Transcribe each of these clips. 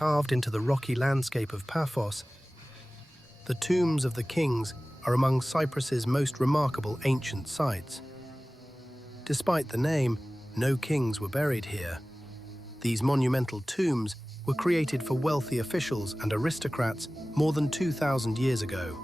Carved into the rocky landscape of Paphos, the tombs of the kings are among Cyprus's most remarkable ancient sites. Despite the name, no kings were buried here. These monumental tombs were created for wealthy officials and aristocrats more than 2,000 years ago.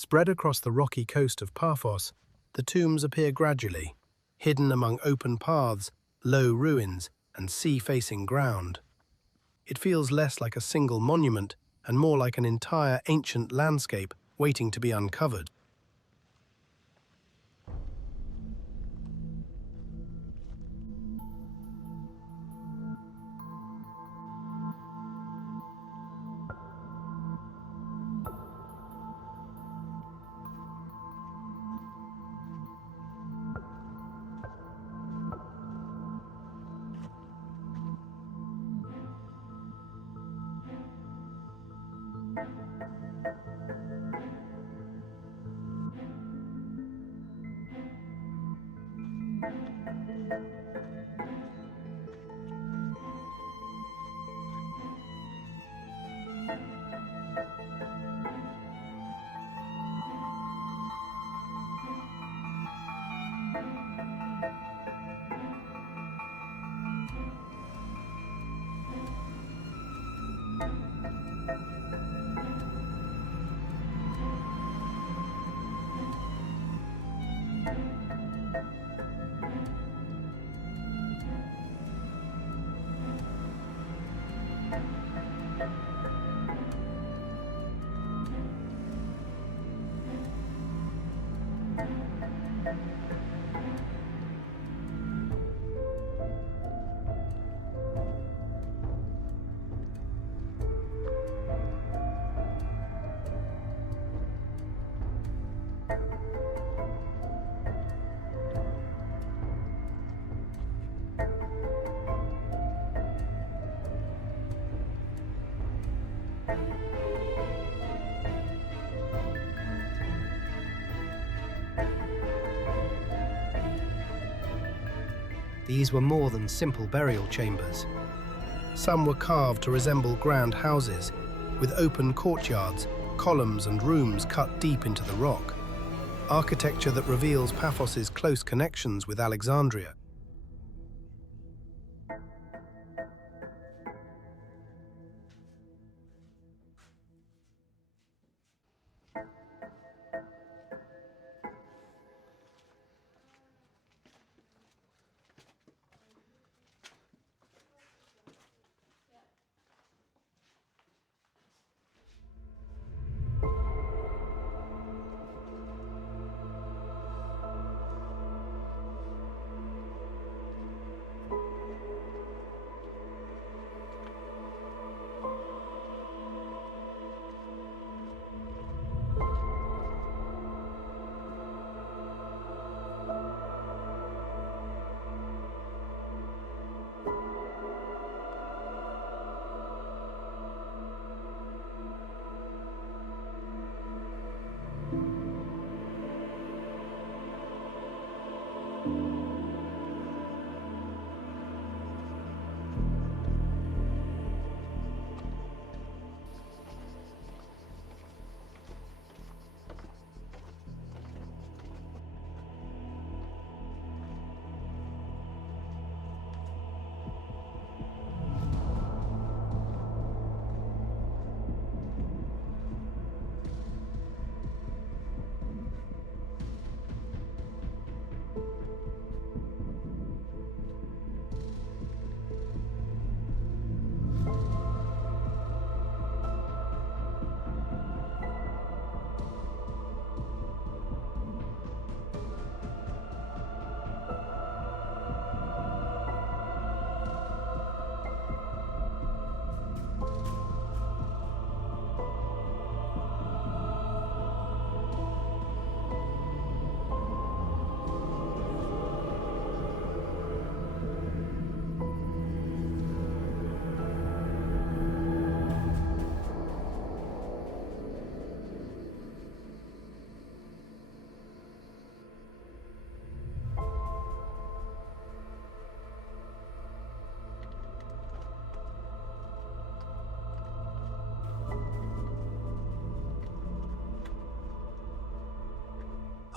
Spread across the rocky coast of Paphos, the tombs appear gradually, hidden among open paths, low ruins, and sea-facing ground. It feels less like a single monument and more like an entire ancient landscape waiting to be uncovered. These were more than simple burial chambers. Some were carved to resemble grand houses, with open courtyards, columns and rooms cut deep into the rock. Architecture that reveals Paphos's close connections with Alexandria.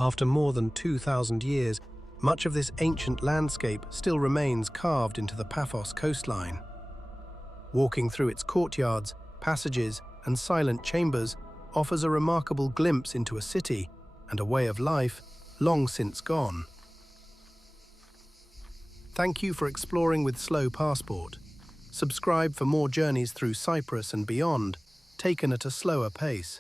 After more than 2,000 years, much of this ancient landscape still remains carved into the Paphos coastline. Walking through its courtyards, passages, and silent chambers offers a remarkable glimpse into a city and a way of life long since gone. Thank you for exploring with Slow Passport. Subscribe for more journeys through Cyprus and beyond, taken at a slower pace.